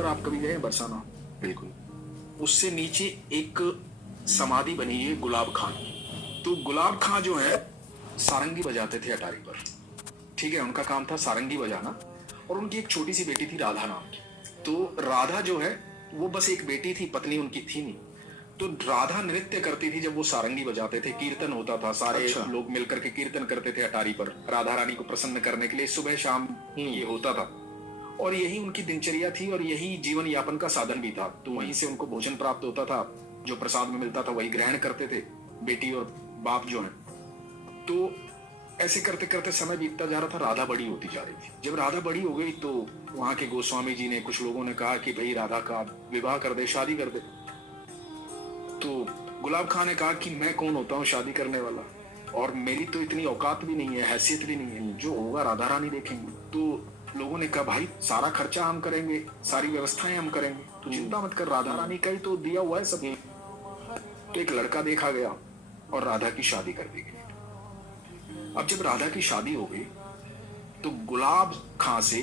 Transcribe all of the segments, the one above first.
पर आप कभी गए हैं बरसाना? बिल्कुल। उससे नीचे एक समाधि बनी है गुलाब खान। तो गुलाब खान जो है सारंगी बजाते थे अटारी पर, ठीक है, उनका काम था सारंगी बजाना। और उनकी एक छोटी सी बेटी थी राधा नाम की। तो राधा जो है वो बस एक बेटी थी, पत्नी उनकी थी नहीं। तो राधा नृत्य करती थी जब वो सारंगी बजाते थे, कीर्तन होता था, सारे अच्छा। लोग मिलकर के कीर्तन करते थे अटारी पर राधा रानी को प्रसन्न करने के लिए, सुबह शाम ये होता था। और यही उनकी दिनचर्या थी और यही जीवन यापन का साधन भी था। तो वहीं से उनको भोजन प्राप्त होता था, जो प्रसाद में मिलता था वही ग्रहण करते थे बेटी और बाप जो है। तो ऐसे करते करते समय बीतता जा रहा था, राधा बड़ी होती जा रही थी। जब राधा बड़ी हो गई तो वहां के गोस्वामी जी ने, कुछ लोगों ने कहा कि भाई राधा का विवाह कर दे, शादी कर दे। तो गुलाब खान ने कहा कि मैं कौन होता हूँ शादी करने वाला, और मेरी तो इतनी औकात भी नहीं है, हैसियत भी नहीं है, जो होगा राधा रानी देखेंगे। तो लोगों ने कहा भाई सारा खर्चा हम करेंगे, सारी व्यवस्थाएं हम करेंगे, तो चिंता मत कर, राधा रानी का ही तो दिया हुआ है सब। तो एक लड़का देखा गया और राधा की शादी कर दी गई। अब जब राधा की शादी हो गई तो गुलाब खां से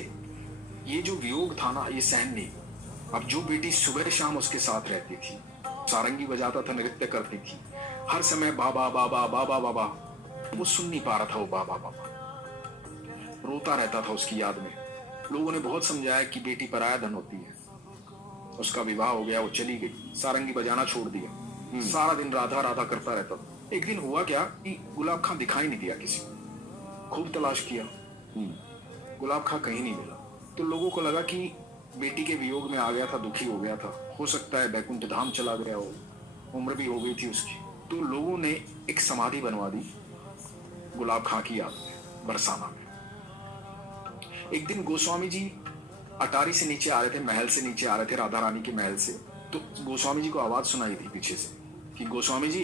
ये जो वियोग था ना, ये सहन नहीं हुआ। अब जो बेटी सुबह शाम उसके साथ रहती थी, सारंगी बजाता था, नृत्य करती थी, हर समय बाबा बाबा बाबा बाबा, वो सुन नहीं पा रहा था, वो बाबा बाबा रोता रहता था उसकी याद में। लोगों ने बहुत समझाया कि बेटी पराया धन होती है। उसका विवाह हो गया, वो चली गई, सारंगी बजाना छोड़ दिया, सारा दिन राधा राधा करता रहता था। एक दिन हुआ क्या कि गुलाब खां दिखाई नहीं दिया किसी को। खूब तलाश किया, गुलाब खां कहीं नहीं मिला। तो लोगों को लगा कि बेटी के वियोग में आ गया था, दुखी हो गया था, हो सकता है बैकुंठ धाम चला गया हो, उम्र भी हो गई थी उसकी। तो लोगों ने एक समाधि बनवा दी गुलाब खां की याद में बरसाना में। एक दिन गोस्वामी जी अटारी से नीचे आ रहे थे, महल से नीचे आ रहे थे, राधा रानी के महल से। तो गोस्वामी जी को आवाज सुनाई थी पीछे से कि गोस्वामी जी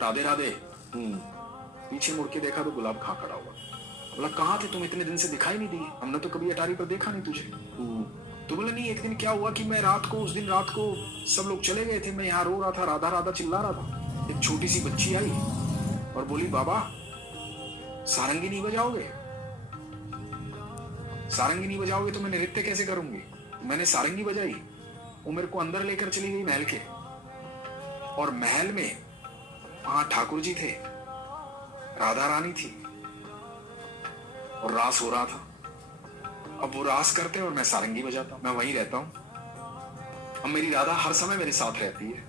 राधे राधे। पीछे मुड़ के देखा तो गुलाब खां खड़ा हुआ। बोला कहाँ थे तुम, इतने दिन से दिखाई नहीं दी, हमने तो कभी अटारी पर देखा नहीं तुझे। तो बोला नहीं, एक दिन क्या हुआ कि मैं रात को, उस दिन रात को सब लोग चले गए थे, मैं यहाँ रो रहा था, राधा राधा चिल्ला रहा था। एक छोटी सी बच्ची आई और बोली बाबा सारंगी नहीं बजाओगे, सारंगी नहीं बजाओगे तो मैं नृत्य कैसे करूंगी। मैंने सारंगी बजाई, वो मेरे को अंदर लेकर चली गई महल के, और महल में वहां ठाकुर जी थे, राधा रानी थी, और रास हो रहा था। अब वो रास करते और मैं सारंगी बजाता हूं, मैं वहीं रहता हूं। अब मेरी राधा हर समय मेरे साथ रहती है।